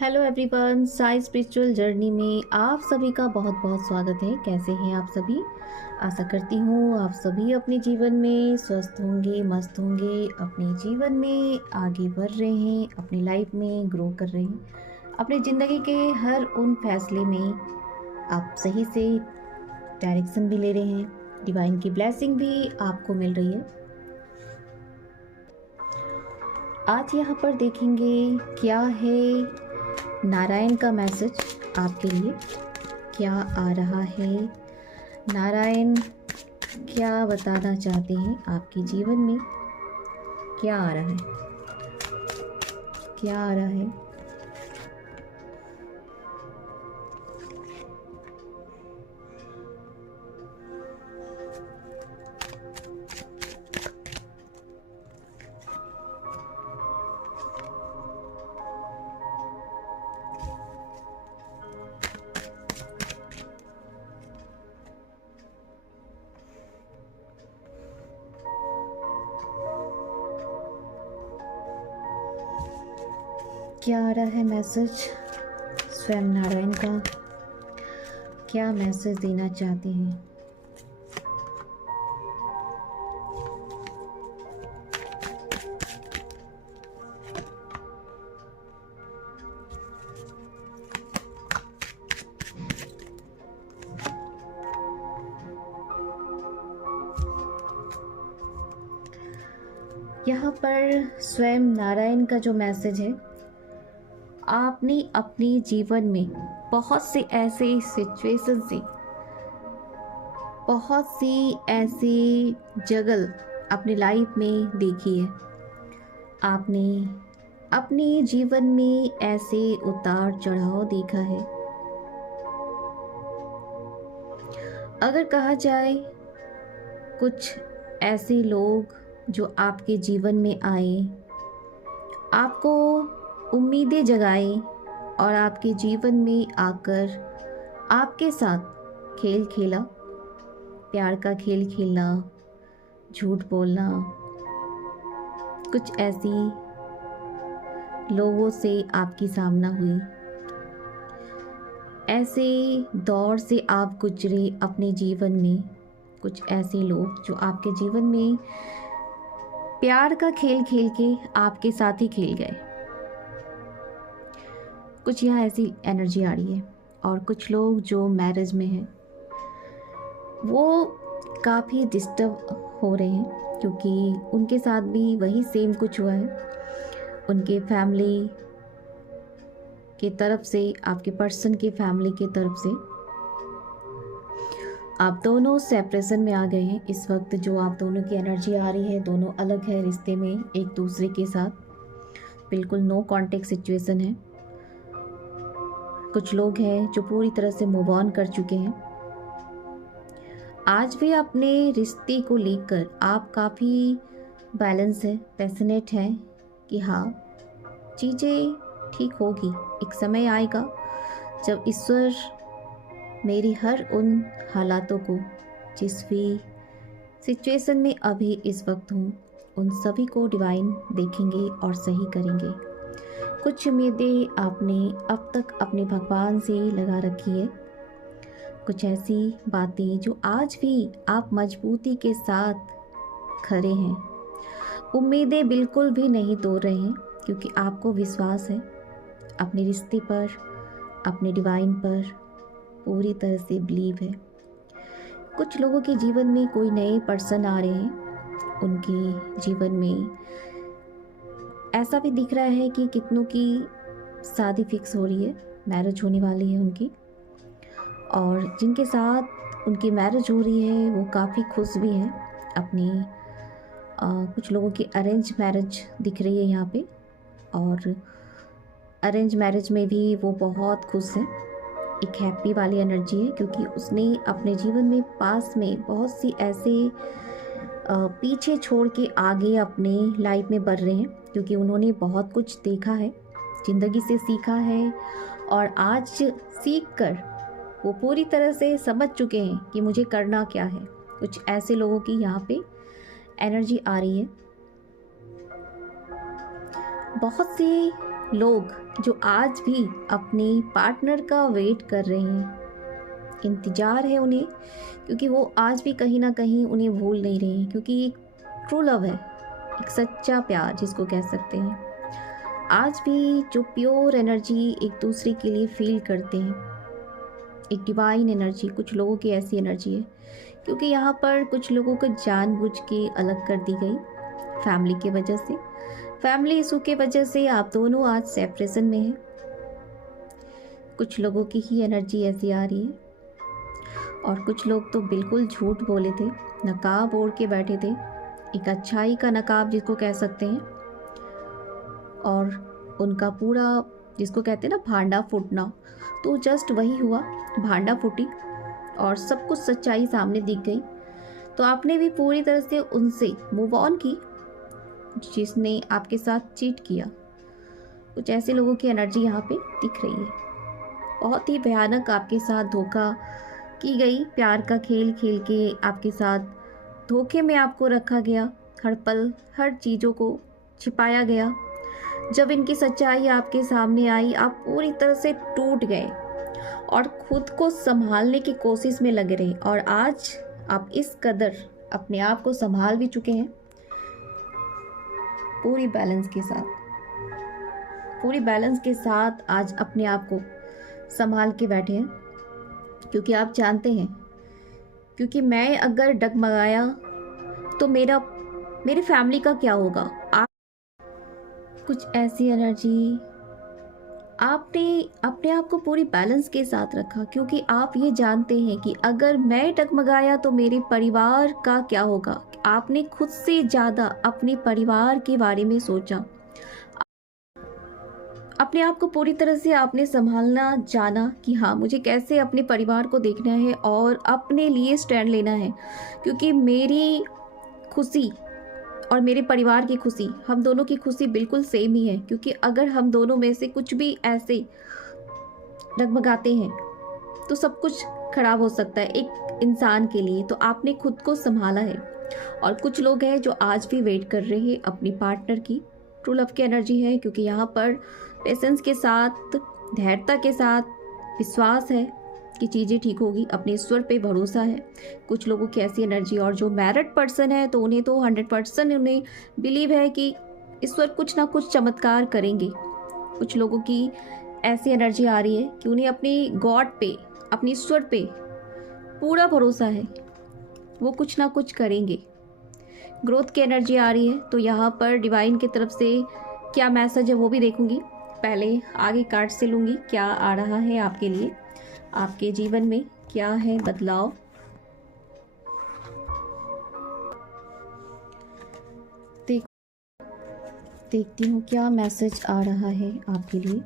Hello everyone, Sai spiritual journey में आप सभी का बहुत बहुत स्वागत है। कैसे हैं आप सभी? आशा करती हूँ आप सभी अपने जीवन में स्वस्थ होंगे, मस्त होंगे, अपने जीवन में आगे बढ़ रहे हैं, अपनी लाइफ में ग्रो कर रहे हैं। अपनी ज़िंदगी के हर उन फैसले में आप सही से डायरेक्शन भी ले रहे हैं, डिवाइन की ब्लेसिंग भी आपको मिल रही है। आज यहाँ पर देखेंगे क्या है नारायण का मैसेज आपके लिए। क्या आ रहा है नारायण, क्या बताना चाहते हैं आपके जीवन में? क्या आ रहा है? क्या आ रहा है? क्या आ रहा है मैसेज स्वयं नारायण का? क्या मैसेज देना चाहते हैं? यहाँ पर स्वयं नारायण का जो मैसेज है, आपने अपने जीवन में बहुत से ऐसे सिचुएशन से, बहुत सी ऐसी जगह अपनी लाइफ में देखी है। आपने अपने जीवन में ऐसे उतार चढ़ाव देखा है। अगर कहा जाए, कुछ ऐसे लोग जो आपके जीवन में आए, आपको उम्मीदें जगाए और आपके जीवन में आकर आपके साथ खेल खेला, प्यार का खेल खेलना, झूठ बोलना, कुछ ऐसी लोगों से आपकी सामना हुई। ऐसे दौर से आप गुजरे अपने जीवन में। कुछ ऐसे लोग जो आपके जीवन में प्यार का खेल खेल के आपके साथ ही खेल गए। कुछ यहाँ ऐसी एनर्जी आ रही है। और कुछ लोग जो मैरिज में हैं, वो काफ़ी डिस्टर्ब हो रहे हैं, क्योंकि उनके साथ भी वही सेम कुछ हुआ है। उनके फैमिली की तरफ से, आपके पर्सन की फैमिली की तरफ से आप दोनों सेपरेशन में आ गए हैं। इस वक्त जो आप दोनों की एनर्जी आ रही है, दोनों अलग है रिश्ते में एक दूसरे के साथ, बिल्कुल नो कांटेक्ट सिचुएशन है। कुछ लोग हैं जो पूरी तरह से मूव ऑन कर चुके हैं। आज भी अपने रिश्ते को लेकर आप काफ़ी बैलेंस है, पैशनेट हैं कि हाँ, चीज़ें ठीक होगी। एक समय आएगा जब ईश्वर मेरी हर उन हालातों को, जिस भी सिचुएशन में अभी इस वक्त हूँ, उन सभी को डिवाइन देखेंगे और सही करेंगे। कुछ उम्मीदें आपने अब तक अपने भगवान से लगा रखी है। कुछ ऐसी बातें जो आज भी आप मजबूती के साथ खड़े हैं। उम्मीदें बिल्कुल भी नहीं तोड़ रहे हैं, क्योंकि आपको विश्वास है अपने रिश्ते पर, अपने डिवाइन पर पूरी तरह से बिलीव है। कुछ लोगों के जीवन में कोई नए पर्सन आ रहे हैं। उनके जीवन में ऐसा भी दिख रहा है कि कितनों की शादी फिक्स हो रही है, मैरिज होने वाली है उनकी। और जिनके साथ उनकी मैरिज हो रही है वो काफ़ी खुश भी हैं अपनी। कुछ लोगों की अरेंज मैरिज दिख रही है यहाँ पे, और अरेंज मैरिज में भी वो बहुत खुश हैं। एक हैप्पी वाली एनर्जी है, क्योंकि उसने अपने जीवन में पास में बहुत सी ऐसे पीछे छोड़ के आगे अपने लाइफ में बढ़ रहे हैं, क्योंकि उन्होंने बहुत कुछ देखा है, ज़िंदगी से सीखा है। और आज सीख कर वो पूरी तरह से समझ चुके हैं कि मुझे करना क्या है। कुछ ऐसे लोगों की यहाँ पे एनर्जी आ रही है। बहुत सी लोग जो आज भी अपने पार्टनर का वेट कर रहे हैं, इंतज़ार है उन्हें, क्योंकि वो आज भी कहीं ना कहीं उन्हें भूल नहीं रहे हैं, क्योंकि एक ट्रू लव है, एक सच्चा प्यार जिसको कह सकते हैं। आज भी जो प्योर एनर्जी एक दूसरे के लिए फील करते हैं, एक डिवाइन एनर्जी, कुछ लोगों की ऐसी एनर्जी है, क्योंकि यहाँ पर कुछ लोगों को जानबूझ के अलग कर दी गई फैमिली की वजह से, फैमिली इशू के वजह से आप दोनों आज सेपरेशन में हैं। कुछ लोगों की ही एनर्जी ऐसी आ रही है, और कुछ लोग तो बिल्कुल झूठ बोले थे, नकाब ओढ़ के बैठे थे, एक अच्छाई का नकाब जिसको कह सकते हैं, और उनका पूरा जिसको कहते हैं ना भांडा फूटना, तो जस्ट वही हुआ, भांडा फूटी और सब कुछ सच्चाई सामने दिख गई। तो आपने भी पूरी तरह से उनसे मूव ऑन की जिसने आपके साथ चीट किया। कुछ ऐसे लोगों की एनर्जी यहाँ पे दिख रही है, बहुत ही भयानक आपके साथ धोखा की गई, प्यार का खेल खेल के आपके साथ धोखे में आपको रखा गया, हर पल हर चीज़ों को छिपाया गया। जब इनकी सच्चाई आपके सामने आई, आप पूरी तरह से टूट गए और खुद को संभालने की कोशिश में लगे रहे, और आज आप इस कदर अपने आप को संभाल भी चुके हैं पूरी बैलेंस के साथ आज अपने आप को संभाल के बैठे हैं, क्योंकि आप जानते हैं, क्योंकि मैं अगर डगमगाया तो मेरी फैमिली का क्या होगा। आप कुछ ऐसी एनर्जी आपने अपने आप को पूरी बैलेंस के साथ रखा, क्योंकि आप ये जानते हैं कि अगर मैं डगमगाया तो मेरे परिवार का क्या होगा। आपने खुद से ज़्यादा अपने परिवार के बारे में सोचा, अपने आप को पूरी तरह से आपने संभालना जाना कि हाँ, मुझे कैसे अपने परिवार को देखना है और अपने लिए स्टैंड लेना है, क्योंकि मेरी खुशी और मेरे परिवार की खुशी, हम दोनों की खुशी बिल्कुल सेम ही है। क्योंकि अगर हम दोनों में से कुछ भी ऐसे डगमगाते हैं तो सब कुछ खराब हो सकता है एक इंसान के लिए। तो आपने खुद को संभाला है, और कुछ लोग हैं जो आज भी वेट कर रहे हैं अपनी पार्टनर की। ट्रू लव की एनर्जी है, क्योंकि यहाँ पर पेशेंस के साथ, धैर्यता के साथ विश्वास है कि चीज़ें ठीक होगी, अपने ईश्वर पे भरोसा है। कुछ लोगों की ऐसी एनर्जी, और जो मैरिड पर्सन है तो उन्हें तो 100% उन्हें बिलीव है कि ईश्वर कुछ ना कुछ चमत्कार करेंगे। कुछ लोगों की ऐसी एनर्जी आ रही है कि उन्हें अपनी गॉड पे, अपने ईश्वर पे पूरा भरोसा है, वो कुछ ना कुछ करेंगे। ग्रोथ की एनर्जी आ रही है, तो यहाँ पर डिवाइन की तरफ से क्या मैसेज है वो भी देखूंगी। पहले आगे कार्ड से लूँगी क्या आ रहा है आपके लिए, आपके जीवन में क्या है बदलाव। देखती हूँ क्या मैसेज आ रहा है आपके लिए।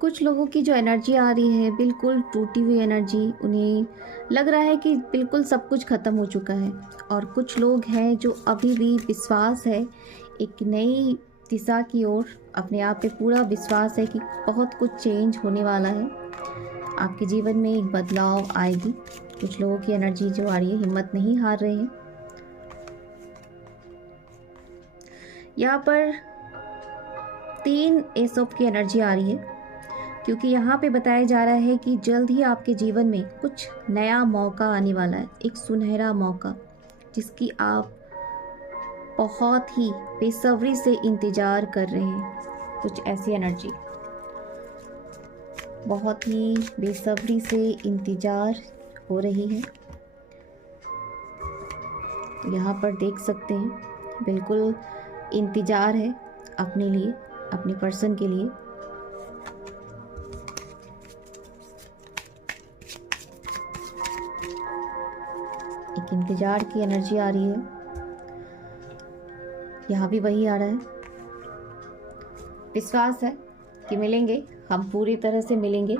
कुछ लोगों की जो एनर्जी आ रही है बिल्कुल टूटी हुई एनर्जी, उन्हें लग रहा है कि बिल्कुल सब कुछ ख़त्म हो चुका है। और कुछ लोग हैं जो अभी भी विश्वास है एक नई दिशा की ओर, अपने आप पे पूरा विश्वास है कि बहुत कुछ चेंज होने वाला है, आपके जीवन में एक बदलाव आएगी। कुछ लोगों की एनर्जी जो आ रही है, हिम्मत नहीं हार रहे हैं। यहाँ पर 3 एस ऑफ की एनर्जी आ रही है, क्योंकि यहाँ पे बताया जा रहा है कि जल्द ही आपके जीवन में कुछ नया मौका आने वाला है, एक सुनहरा मौका जिसकी आप बहुत ही बेसब्री से इंतज़ार कर रहे हैं। कुछ ऐसी एनर्जी, बहुत ही बेसब्री से इंतज़ार हो रही है। तो यहाँ पर देख सकते हैं बिल्कुल इंतज़ार है अपने लिए, अपने पर्सन के लिए। एक इंतज़ार की एनर्जी आ रही है, यहाँ भी वही आ रहा है। विश्वास है कि मिलेंगे, हम पूरी तरह से मिलेंगे।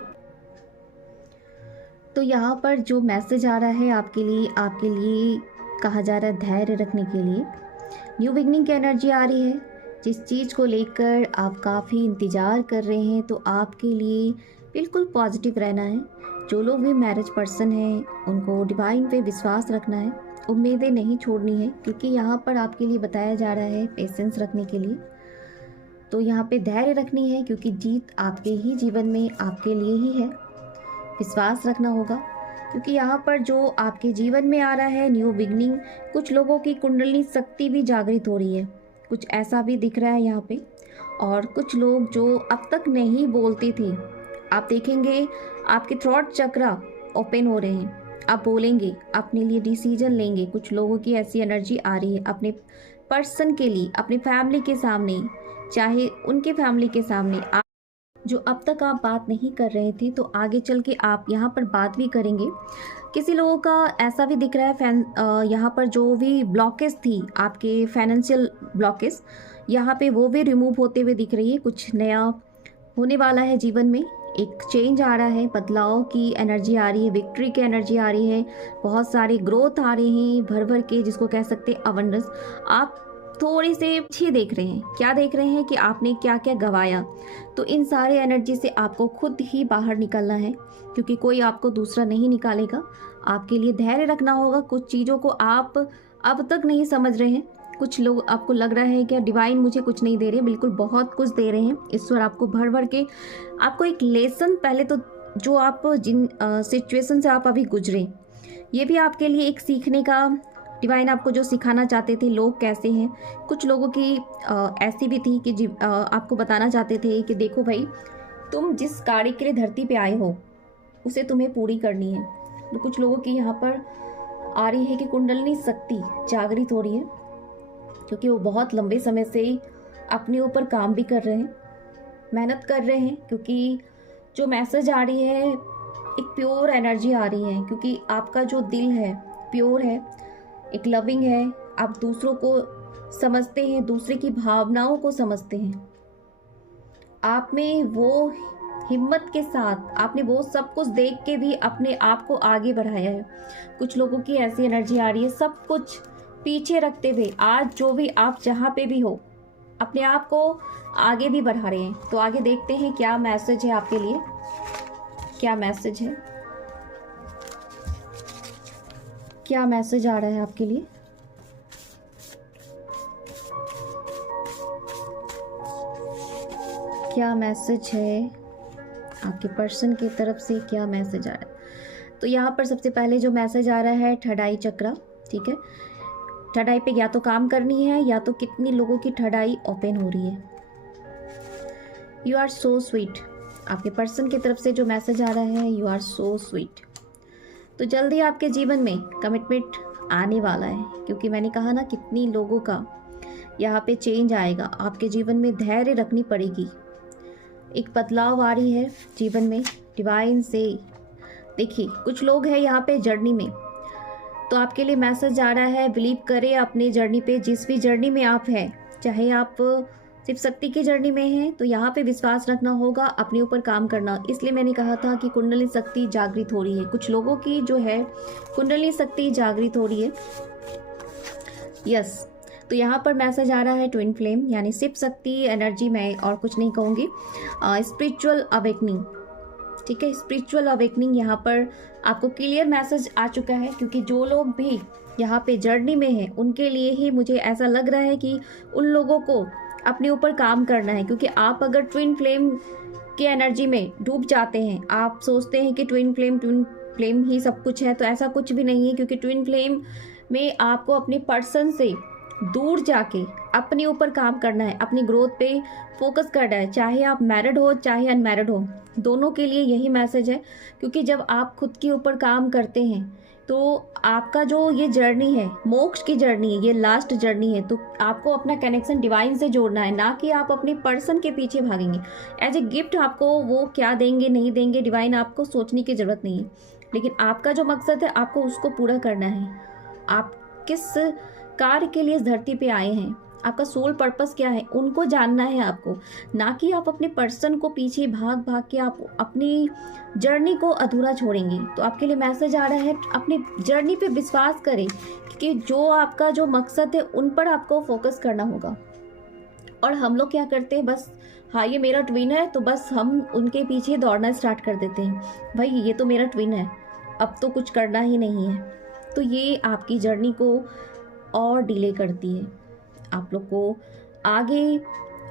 तो यहाँ पर जो मैसेज आ रहा है आपके लिए कहा जा रहा है धैर्य रखने के लिए। न्यू बिगनिंग की एनर्जी आ रही है, जिस चीज़ को लेकर आप काफ़ी इंतज़ार कर रहे हैं, तो आपके लिए बिल्कुल पॉजिटिव रहना है। जो लोग भी मैरिज पर्सन हैं उनको डिवाइन पे विश्वास रखना है, उम्मीदें नहीं छोड़नी है, क्योंकि यहाँ पर आपके लिए बताया जा रहा है पेशेंस रखने के लिए। तो यहाँ पे धैर्य रखनी है, क्योंकि जीत आपके ही जीवन में आपके लिए ही है। विश्वास रखना होगा, क्योंकि यहाँ पर जो आपके जीवन में आ रहा है न्यू बिगनिंग, कुछ लोगों की कुंडलिनी शक्ति भी जागृत हो रही है, कुछ ऐसा भी दिख रहा है यहाँ पे। और कुछ लोग जो अब तक नहीं बोलती थी, आप देखेंगे आपके थ्रॉट चक्रा ओपन हो रहे हैं, आप बोलेंगे, अपने लिए डिसीजन लेंगे। कुछ लोगों की ऐसी एनर्जी आ रही है अपने पर्सन के लिए, अपने फैमिली के सामने, चाहे उनके फैमिली के सामने। आप जो अब तक आप बात नहीं कर रहे थे, तो आगे चल के आप यहाँ पर बात भी करेंगे। किसी लोगों का ऐसा भी दिख रहा है यहाँ पर जो भी ब्लॉकेज थी, आपके फाइनेंशियल ब्लॉकेज, यहाँ पे वो भी रिमूव होते हुए दिख रही है। कुछ नया होने वाला है जीवन में, एक चेंज आ रहा है, बदलाव की एनर्जी आ रही है, विक्ट्री की एनर्जी आ रही है, बहुत सारी ग्रोथ आ रही है भर भर के, जिसको कह सकते हैं अबंडेंस। आप थोड़ी से पीछे देख रहे हैं, क्या देख रहे हैं कि आपने क्या क्या गवाया। तो इन सारे एनर्जी से आपको खुद ही बाहर निकलना है, क्योंकि कोई आपको दूसरा नहीं निकालेगा। आपके लिए धैर्य रखना होगा। कुछ चीज़ों को आप अब तक नहीं समझ रहे हैं, कुछ लोग आपको लग रहा है कि डिवाइन मुझे कुछ नहीं दे रहे, बिल्कुल बहुत कुछ दे रहे हैं। ईश्वर आपको भर भर के, आपको एक लेसन, पहले तो जो आप जिन सिचुएशन से आप अभी गुजरे, ये भी आपके लिए एक सीखने का, डिवाइन आपको जो सिखाना चाहते थे लोग कैसे हैं। कुछ लोगों की ऐसी भी थी कि आपको बताना चाहते थे कि देखो भाई, तुम जिस कार्य के लिए धरती पे आए हो उसे तुम्हें पूरी करनी है। तो कुछ लोगों की यहाँ पर आ रही है कि कुंडलिनी शक्ति जागृत हो रही है, क्योंकि वो बहुत लंबे समय से अपने ऊपर काम भी कर रहे हैं, मेहनत कर रहे हैं। क्योंकि जो मैसेज आ रही है, एक प्योर एनर्जी आ रही है, क्योंकि आपका जो दिल है प्योर है, एक लविंग है, आप दूसरों को समझते हैं, दूसरे की भावनाओं को समझते हैं। आप में वो हिम्मत के साथ आपने वो सब कुछ देख के भी अपने आप को आगे बढ़ाया है। कुछ लोगों की ऐसी एनर्जी आ रही है, सब कुछ पीछे रखते हुए आज जो भी आप जहाँ पे भी हो, अपने आप को आगे भी बढ़ा रहे हैं। तो आगे देखते हैं क्या मैसेज है आपके लिए, क्या मैसेज है, क्या मैसेज आ रहा है आपके लिए। क्या मैसेज है आपके पर्सन की तरफ से, क्या मैसेज आ रहा है। तो यहाँ पर सबसे पहले जो मैसेज आ रहा है, ठडाई चक्रा, ठीक है। ठडाई पे या तो काम करनी है, या तो कितनी लोगों की ठडाई ओपन हो रही है। यू आर सो स्वीट, आपके पर्सन की तरफ से जो मैसेज आ रहा है, यू आर सो स्वीट। तो जल्दी आपके जीवन में कमिटमेंट आने वाला है, क्योंकि मैंने कहा ना कितनी लोगों का यहाँ पे चेंज आएगा। आपके जीवन में धैर्य रखनी पड़ेगी, एक बदलाव आ रही है जीवन में डिवाइन से। देखिए कुछ लोग हैं यहाँ पे जर्नी में, तो आपके लिए मैसेज आ रहा है, बिलीव करें अपनी जर्नी पे, जिस भी जर्नी में आप हैं, चाहे आप सिर्फ शक्ति की जर्नी में हैं, तो यहाँ पे विश्वास रखना होगा, अपने ऊपर काम करना। इसलिए मैंने कहा था कि कुंडली शक्ति जागृत हो रही है, कुछ लोगों की जो है कुंडली शक्ति जागृत हो रही है। यस, तो यहाँ पर मैसेज आ रहा है ट्विन फ्लेम, यानी शिव शक्ति एनर्जी, मैं और कुछ नहीं कहूँगी, स्पिरिचुअल अवेकनिंग, ठीक है। स्पिरिचुअल अवेकनिंग यहाँ पर आपको क्लियर मैसेज आ चुका है, क्योंकि जो लोग भी यहाँ पे जर्नी में हैं उनके लिए ही मुझे ऐसा लग रहा है कि उन लोगों को अपने ऊपर काम करना है। क्योंकि आप अगर ट्विन फ्लेम की एनर्जी में डूब जाते हैं, आप सोचते हैं कि ट्विन फ्लेम ही सब कुछ है, तो ऐसा कुछ भी नहीं है। क्योंकि ट्विन फ्लेम में आपको अपने पर्सन से दूर जाके अपने ऊपर काम करना है, अपनी ग्रोथ पे फोकस करना है, चाहे आप मैरिड हो चाहे अनमैरिड हो, दोनों के लिए यही मैसेज है। क्योंकि जब आप खुद के ऊपर काम करते हैं तो आपका जो ये जर्नी है, मोक्ष की जर्नी है, ये लास्ट जर्नी है, तो आपको अपना कनेक्शन डिवाइन से जोड़ना है, ना कि आप अपने पर्सन के पीछे भागेंगे। एज ए गिफ्ट आपको वो क्या देंगे नहीं देंगे डिवाइन, आपको सोचने की ज़रूरत नहीं है, लेकिन आपका जो मकसद है आपको उसको पूरा करना है। आप किस कार्य के लिए इस धरती पे आए हैं, आपका सोल पर्पस क्या है, उनको जानना है आपको, ना कि आप अपने पर्सन को पीछे भाग भाग के आप अपनी जर्नी को अधूरा छोड़ेंगे। तो आपके लिए मैसेज आ रहा है, अपनी जर्नी पे विश्वास करें कि जो आपका जो मकसद है उन पर आपको फोकस करना होगा। और हम लोग क्या करते हैं, बस हाँ ये मेरा ट्विन है, तो बस हम उनके पीछे दौड़ना स्टार्ट कर देते हैं, भाई ये तो मेरा ट्विन है, अब तो कुछ करना ही नहीं है। तो ये आपकी जर्नी को और डिले करती है। आप लोग को आगे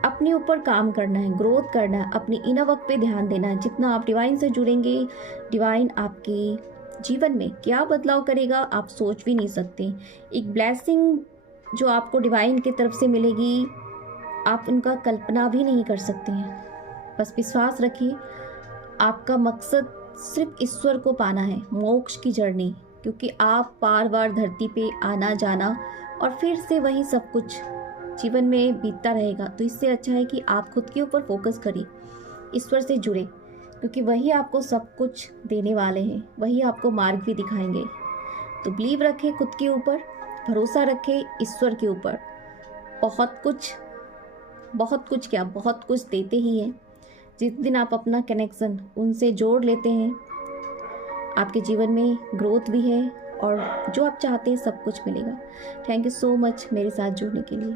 अपने ऊपर काम करना है, ग्रोथ करना है, अपनी इनर वर्क पे ध्यान देना है। जितना आप डिवाइन से जुड़ेंगे, डिवाइन आपके जीवन में क्या बदलाव करेगा आप सोच भी नहीं सकते। एक ब्लेसिंग जो आपको डिवाइन की तरफ से मिलेगी, आप उनका कल्पना भी नहीं कर सकते हैं। बस विश्वास रखिए, आपका मकसद सिर्फ ईश्वर को पाना है, मोक्ष की जर्नी, क्योंकि आप बार बार धरती पे आना जाना और फिर से वही सब कुछ जीवन में बीतता रहेगा। तो इससे अच्छा है कि आप खुद के ऊपर फोकस करिए, ईश्वर से जुड़े, क्योंकि वही आपको सब कुछ देने वाले हैं, वही आपको मार्ग भी दिखाएंगे। तो बिलीव रखें खुद के ऊपर, भरोसा रखें ईश्वर के ऊपर। बहुत कुछ क्या, बहुत कुछ देते ही हैं। जिस दिन आप अपना कनेक्शन उनसे जोड़ लेते हैं, आपके जीवन में ग्रोथ भी है और जो आप चाहते हैं सब कुछ मिलेगा। थैंक यू सो मच मेरे साथ जुड़ने के लिए।